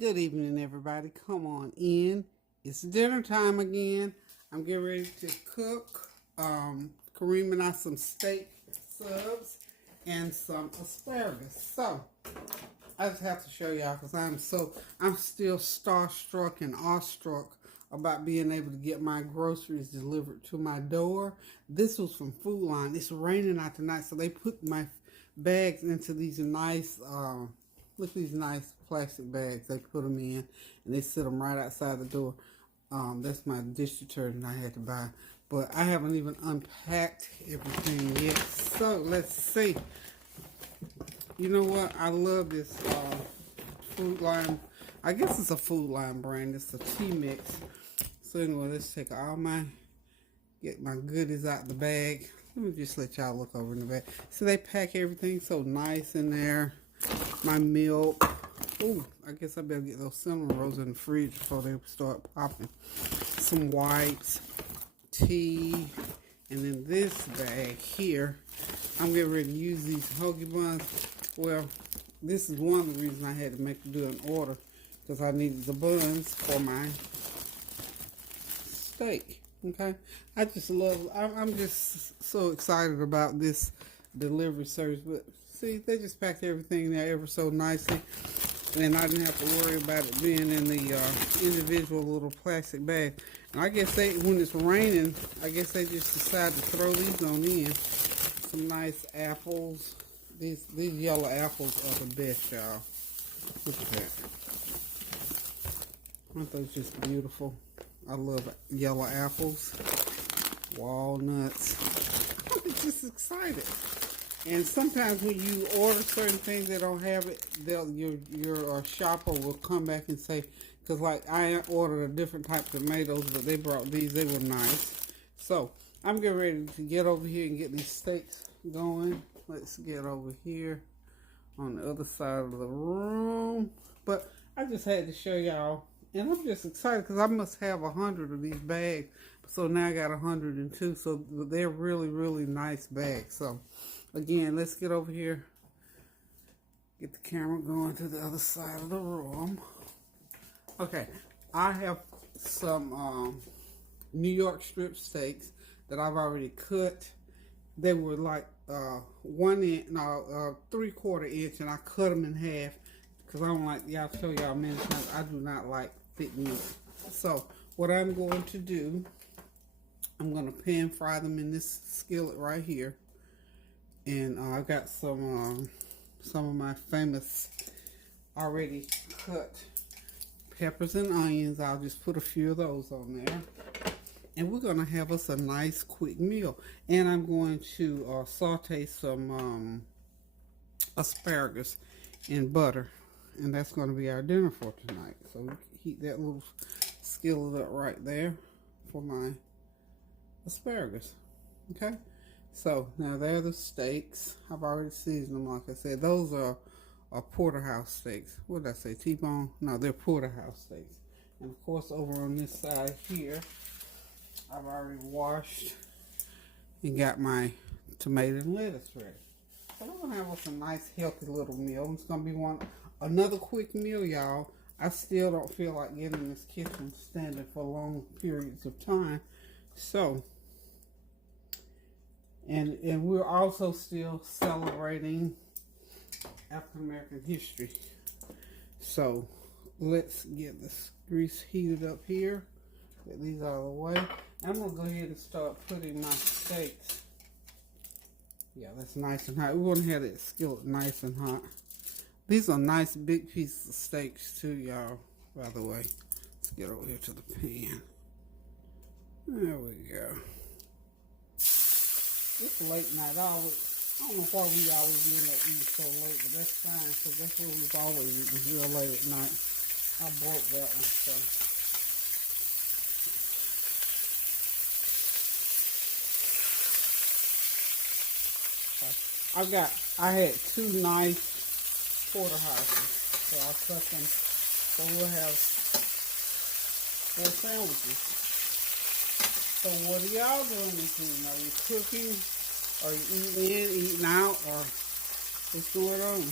Good evening, everybody. Come on in. It's dinner time again. I'm getting ready to cook. Kareem and I some steak subs and some asparagus. So I just have to show y'all because I'm still starstruck and awestruck about being able to get my groceries delivered to my door. This was from Food Line. It's raining out tonight, so they put my bags into these nice look at these nice plastic bags they put them in, and they sit them right outside the door. That's my dish detergent I had to buy, but I haven't even unpacked everything yet. So let's see. You know what? I love this Food Line. I guess it's a Food Line brand. It's a tea mix. So anyway, let's take get my goodies out the bag. Let me just let y'all look over in the bag. So they pack everything so nice in there. My milk. Ooh, I guess I better get those cinnamon rolls in the fridge before they start popping. Some wipes, tea, and then this bag here. I'm getting ready to use these hoagie buns. Well, this is one of the reasons I had to do an order, because I needed the buns for my steak. Okay, I just love. I'm just so excited about this delivery service. But see, they just packed everything there ever so nicely, and I didn't have to worry about it being in the individual little plastic bag. And I guess when it's raining, I guess they just decided to throw these on in. Some nice apples. These yellow apples are the best, y'all. Look at that. Aren't those just beautiful? I love yellow apples, walnuts. I'm just excited. And sometimes when you order certain things that don't have it, your shopper will come back and say, because like I ordered a different type of tomatoes, but they brought these. They were nice. So I'm getting ready to get over here and get these steaks going. Let's get over here on the other side of the room. But I just had to show y'all. And I'm just excited because I must have 100 of these bags. So now I got 102. So they're really, really nice bags. So again, let's get over here. Get the camera going to the other side of the room. Okay, I have some New York strip steaks that I've already cut. They were like 1 inch, no, 3/4 inch, and I cut them in half because I don't like. Y'all show y'all many times. I do not like thick meat. So what I'm going to do, I'm going to pan fry them in this skillet right here, and I got some of my famous already cut peppers and onions. I'll just put a few of those on there. And we're going to have us a nice quick meal. And I'm going to saute some asparagus in butter. And that's going to be our dinner for tonight. So we heat that little skillet up right there for my asparagus. Okay? So now they're the steaks. I've already seasoned them, like I said. Those are Porterhouse steaks. What did I say? T-bone? No, they're Porterhouse steaks. And of course over on this side here, I've already washed and got my tomato and lettuce ready. So we're going to have us a nice healthy little meal. It's going to be another quick meal, y'all. I still don't feel like getting in this kitchen standing for long periods of time. So, and we're also still celebrating African American history. So let's get this grease heated up here. Get these out of the way. I'm going to go ahead and start putting my steaks. Yeah, that's nice and hot. We want to have that skillet nice and hot. These are nice big pieces of steaks too, y'all, by the way. Let's get over here to the pan. There we go. It's late night. I don't know why we always end up eating so late, but that's fine, because that's what we've always eaten, real late at night. I broke that one, so. I had 2 nice porterhouses, so I cut them. So we'll have 4 sandwiches. So what are y'all doing this evening? Are you cooking? Are you eating in, eating out, or what's going on?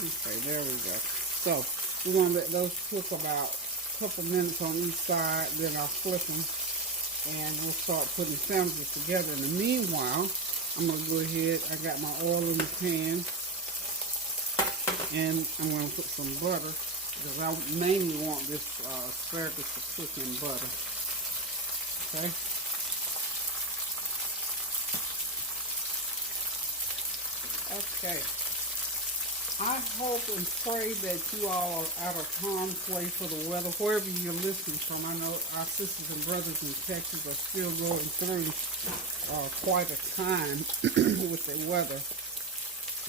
Okay, there we go. So we're going to let those cook about a couple minutes on each side. Then I'll flip them and we'll start putting sandwiches together. In the meanwhile, I'm going to go ahead. I got my oil in the pan. And I'm going to put some butter because I mainly want this asparagus to cook in butter. Okay. Okay. I hope and pray that you all are out of harm's way for the weather, wherever you're listening from. I know our sisters and brothers in Texas are still going through quite a time with the weather.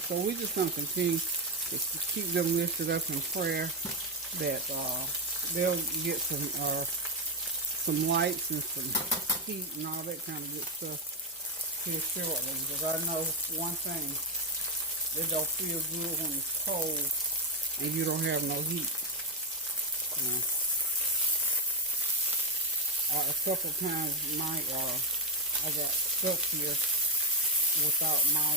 So we're just going to continue to keep them lifted up in prayer that they'll get some lights and some heat and all that kind of good stuff here shortly. Because I know one thing, it don't feel good when it's cold and you don't have no heat. You know? A couple times I got stuck here without my,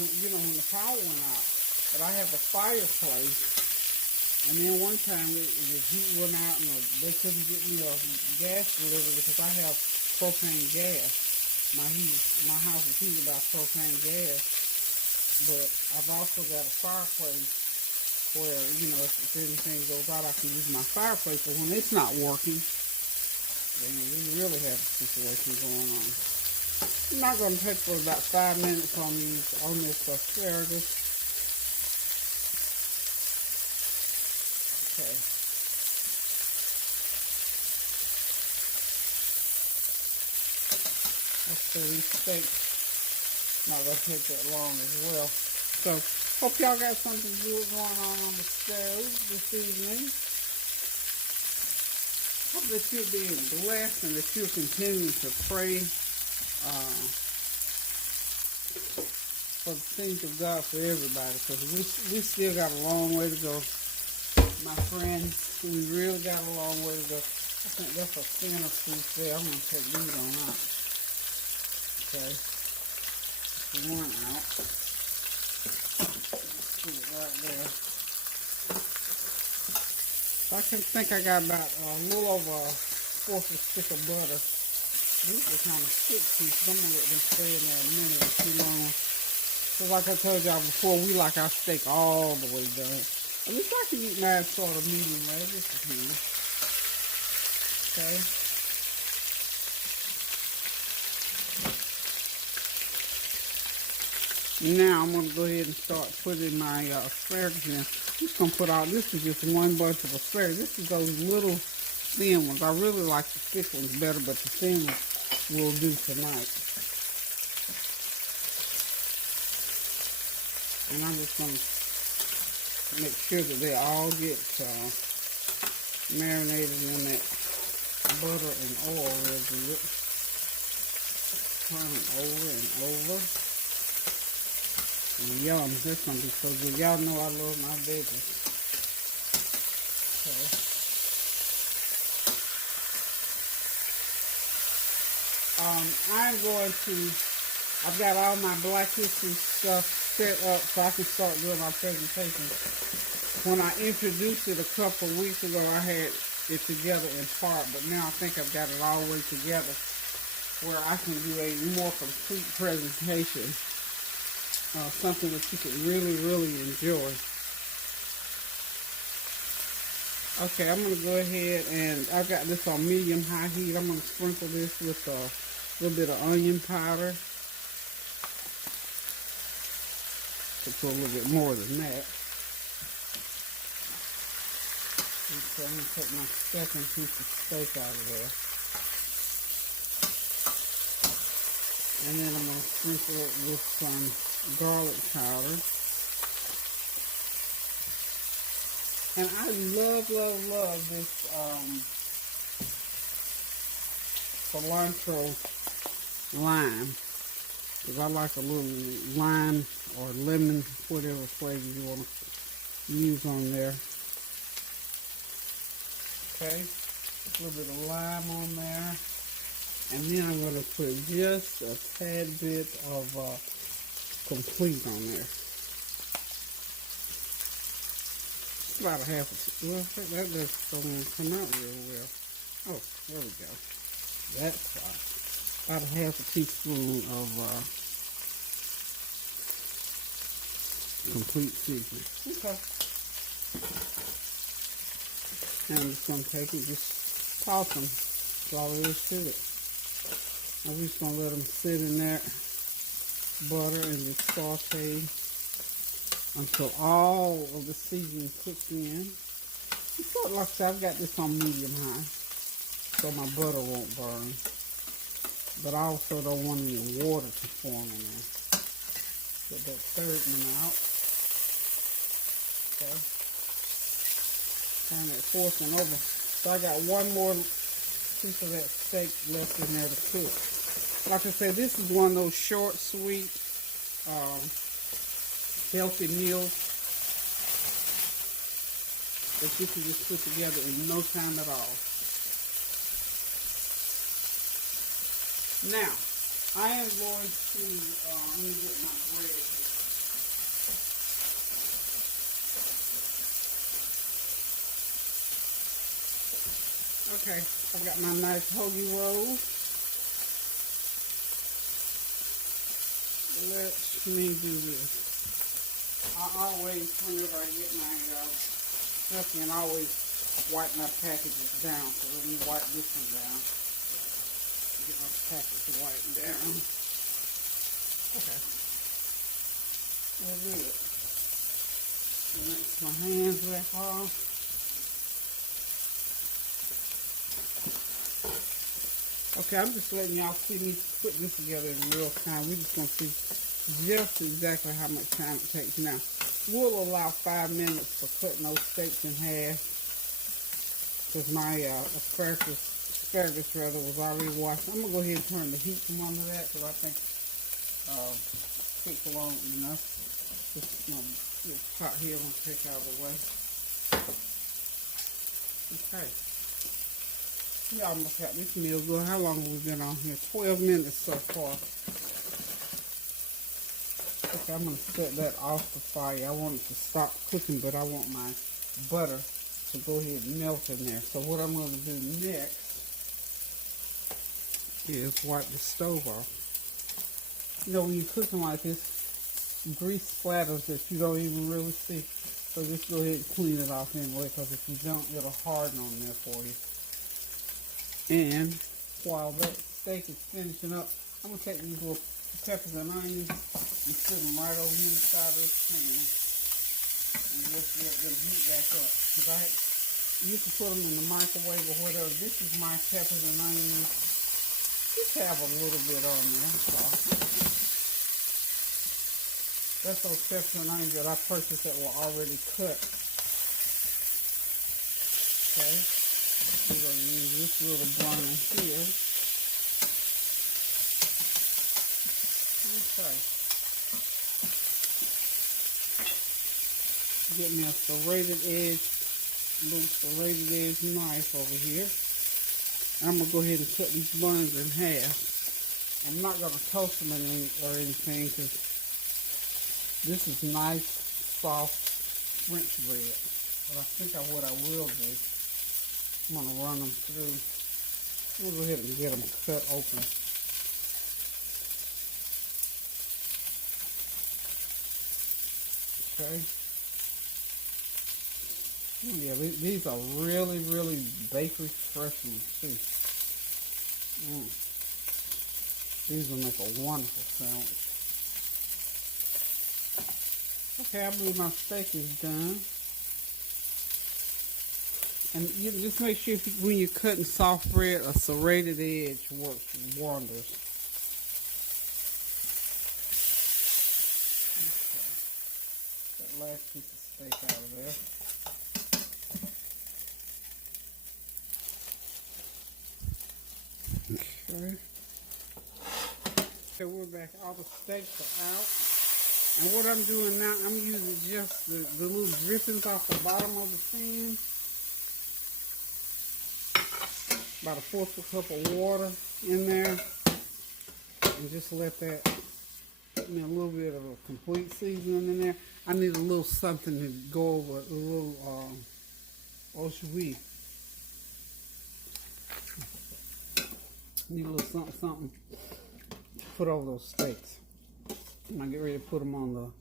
when the power went out. But I have a fireplace, and then one time the heat went out and they couldn't get me a gas delivery because I have propane gas. My house is heated by propane gas. But I've also got a fireplace where, if anything goes out, I can use my fireplace. But when it's not working, then we really have a situation going on. I'm not going to take for about 5 minutes on this asparagus. Okay. These steaks not going to take that long as well. So, hope y'all got something good going on the stove this evening. Hope that you're being blessed and that you're continuing to pray for the things of God for everybody, because we still got a long way to go. My friends, we really got a long way to go. I think that's a centerpiece there. I'm going to take these on out. Okay. One out. Put it right there. I can think I got about a little over a fourth of a stick of butter. These are kind of thick pieces. I'm going to let them stay in there a minute or too long. So like I told y'all before, we like our steak all the way done. At least I can eat mine sort of medium rare. Just a few. Okay. Now I'm going to go ahead and start putting my asparagus in. I'm just going to put out, this is just one bunch of asparagus. This is those little thin ones. I really like the thick ones better, but the thin ones will do tonight. And I'm just going to make sure that they all get marinated in that butter and oil real good. Turn it over and over. Yum, this gonna be so good. Y'all know I love my veggies. Okay. I've got all my Black History stuff set up so I can start doing my presentation. When I introduced it a couple of weeks ago, I had it together in part, but now I think I've got it all the way together where I can do a more complete presentation. Something that you can really, really enjoy. Okay, I'm going to go ahead and I've got this on medium-high heat. I'm going to sprinkle this with a little bit of onion powder. Put a little bit more than that. Okay, I'm going to take my second piece of steak out of there. And then I'm going to sprinkle it with some garlic powder. And I love, love, love this cilantro lime. Because I like a little lime or lemon, whatever flavor you want to use on there. Okay, a little bit of lime on there. And then I'm going to put just a tad bit of complete on there. About a half a teaspoon. Well, that just don't come out real well. Oh, there we go. That's fine. About a half a teaspoon of complete seasoning. Okay. And I'm just going to take it, just toss them. That's all there is to it. I'm just going to let them sit in that butter and just saute until all of the seasoning cooks in. So, like I said, I've got this on medium high, so my butter won't burn. But I also don't want any water to form in there. Get that third one out. Okay. Turn that fourth one over. So I got one more piece of that steak left in there to cook. Like I said, this is one of those short, sweet, healthy meals that you can just put together in no time at all. Now, I am going to, let me get my bread here. Okay, I've got my nice hoagie roll. Let me do this. I always, whenever I get my stuff in, I always wipe my packages down. So let me wipe this one down. Get my package wiped down. Okay. We'll do it. Rinse my hands back off. Okay, I'm just letting y'all see me put this together in real time. We're just going to see just exactly how much time it takes. Now, we'll allow 5 minutes for cutting those steaks in half, because my asparagus was already washed. I'm going to go ahead and turn the heat from under that, because I think it's long enough. Just this pot here, I'm going to take out of the way. Okay. We almost got this meal going. How long have we been on here? 12 minutes so far. Okay, I'm going to set that off the fire. I want it to stop cooking, but I want my butter to go ahead and melt in there. So what I'm going to do next is wipe the stove off. You know, when you're cooking like this, grease splatters that you don't even really see. So just go ahead and clean it off anyway, because if you don't, it'll harden on there for you. And while that steak is finishing up, I'm going to take these little peppers and onions and put them right over here inside of this pan. And just let them heat back up. Because you can put them in the microwave or whatever. This is my peppers and onions. Just have a little bit on there. That's those peppers and onions that I purchased that were already cut. Okay. We're going to use this little burner here. Okay. Get me a serrated edge, little serrated edge knife over here. And I'm going to go ahead and cut these buns in half. I'm not going to toast them or anything, because this is nice, soft French bread. But I think what I will do, I'm going to run them through. I'm going to go ahead and get them cut open. Okay. Yeah, these are really, really bakery fresh ones too. These will make a wonderful sandwich. Okay, I believe my steak is done. And you just make sure when you're cutting soft bread, a serrated edge works wonders. Okay. That last piece of steak out of there. Okay. So we're back. All the steaks are out. And what I'm doing now, I'm using just the little drippings off the bottom of the pan. About a 1/4 cup of water in there, and just let that cut me a little bit of a complete seasoning in there. I need a little something to go over, a little oshui. Need a little something to put over those steaks. And I get ready to put them on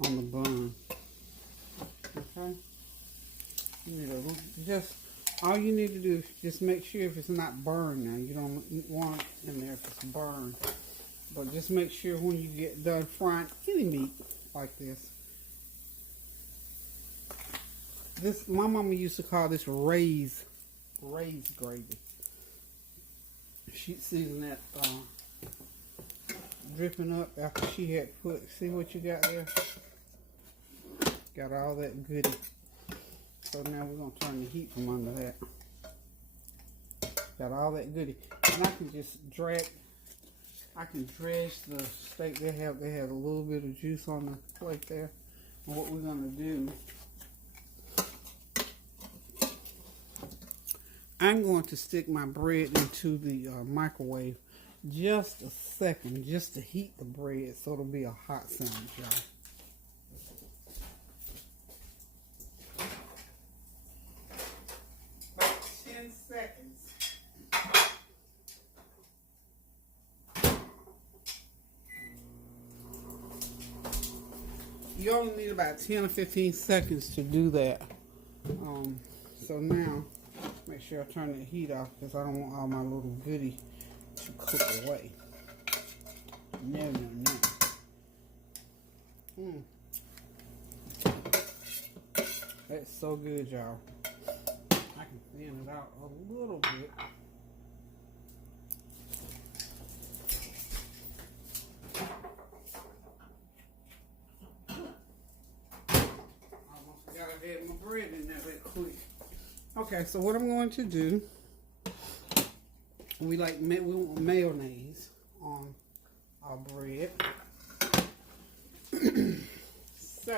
the bun. Okay. You need all you need to do is just make sure if it's not burned now. You don't want it in there if it's burned. But just make sure when you get done frying any meat like this. My mama used to call this raised gravy. She'd season that dripping up after she had see what you got there? Got all that goodie. So now we're going to turn the heat from under that. Got all that goodie. And I can just dredge the steak. They have a little bit of juice on the plate there. And what we're going to do, I'm going to stick my bread into the microwave just a second, just to heat the bread so it'll be a hot sandwich, y'all. About 10 seconds. You only need about 10 or 15 seconds to do that. So now, make sure I turn the heat off because I don't want all my little goodie to cook away. No. That's so good, y'all. I can thin it out a little bit. Almost forgot I had my bread in there that quick. Okay, so what I'm going to do, we want mayonnaise on our bread. So,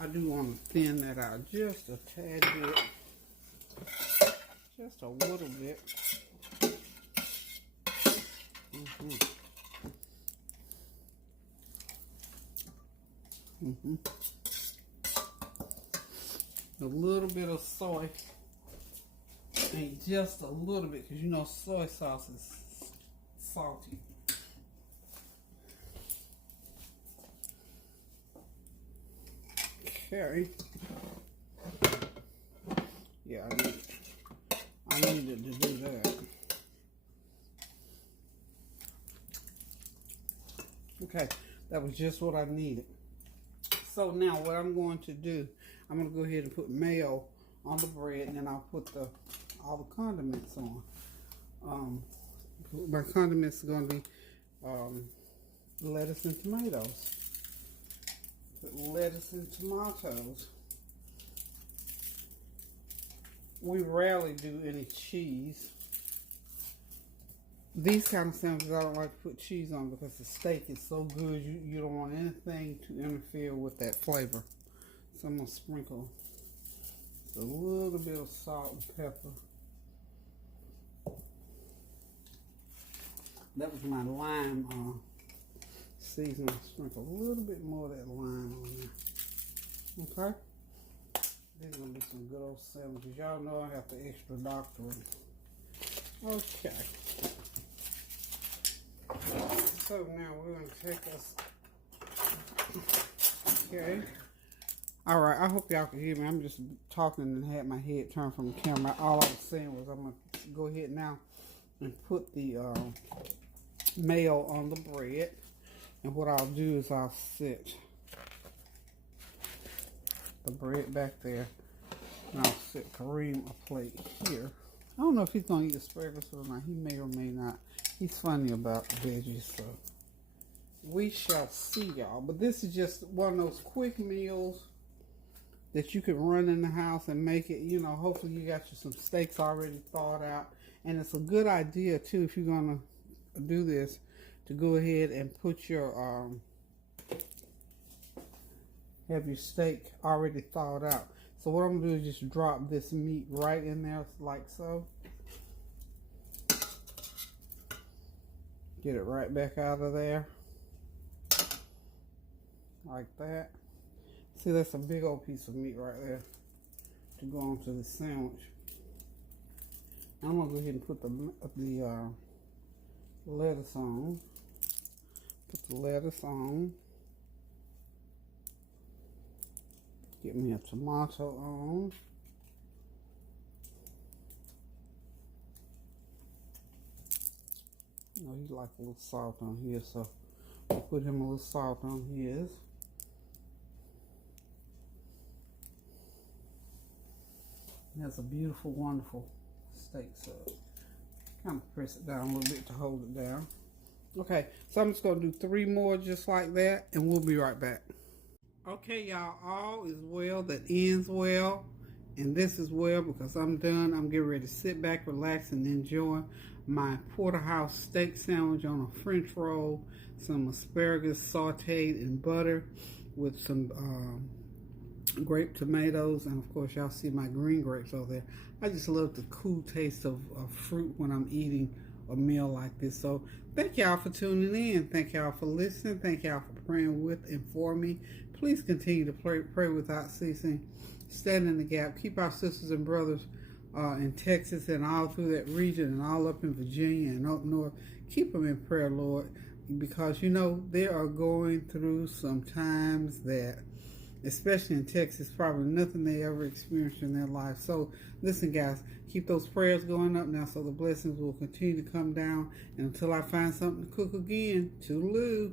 I do want to thin that out just a tad bit. Just a little bit. A little bit of soy, and just a little bit, because you know soy sauce is salty. Okay. Yeah, I needed to do that. Okay, that was just what I needed. So now what I'm going to do, I'm going to go ahead and put mayo on the bread, and then I'll put all the condiments on. My condiments are going to be lettuce and tomatoes. Put lettuce and tomatoes. We rarely do any cheese. These kind of sandwiches I don't like to put cheese on because the steak is so good you don't want anything to interfere with that flavor. So I'm going to sprinkle a little bit of salt and pepper. That was my lime seasoning. Sprinkle a little bit more of that lime on there. Okay? These are going to be some good old sandwiches. Y'all know I have the extra doctorate. Okay. So now we're going to take us. Okay. Alright, I hope y'all can hear me. I'm just talking and had my head turned from the camera. All I was saying was I'm going to go ahead now and put the mayo on the bread. And what I'll do is I'll sit the bread back there. And I'll set Kareem a plate here. I don't know if he's going to eat asparagus or not. He may or may not. He's funny about veggies, so we shall see, y'all. But this is just one of those quick meals that you can run in the house and make it, you know, hopefully you got some steaks already thawed out. And it's a good idea, too, if you're going to do this, to go ahead and put your, have your steak already thawed out. So what I'm going to do is just drop this meat right in there like so. Get it right back out of there. Like that. See, that's a big old piece of meat right there to go onto the sandwich. I'm gonna go ahead and put the lettuce on. Put the lettuce on. Get me a tomato on. You know, he like a little salt on here, so I'll put him a little salt on his. That's a beautiful, wonderful steak sub. Kind of press it down a little bit to hold it down. Okay, so I'm just going to do 3 more just like that, and we'll be right back. Okay, y'all, all is well that ends well, and this is well because I'm done. I'm getting ready to sit back, relax, and enjoy my Porterhouse steak sandwich on a French roll, some asparagus sauteed in butter with some grape tomatoes, and of course y'all see my green grapes over there. I just love the cool taste of fruit when I'm eating a meal like this. So thank y'all for tuning in. Thank y'all for listening. Thank y'all for praying with and for me. Please continue to pray without ceasing. Stand in the gap. Keep our sisters and brothers in Texas and all through that region and all up in Virginia and up north. Keep them in prayer, Lord, because you know they are going through some times that, especially in Texas, probably nothing they ever experienced in their life. So listen, guys, keep those prayers going up now so the blessings will continue to come down. And until I find something to cook again, toodaloo.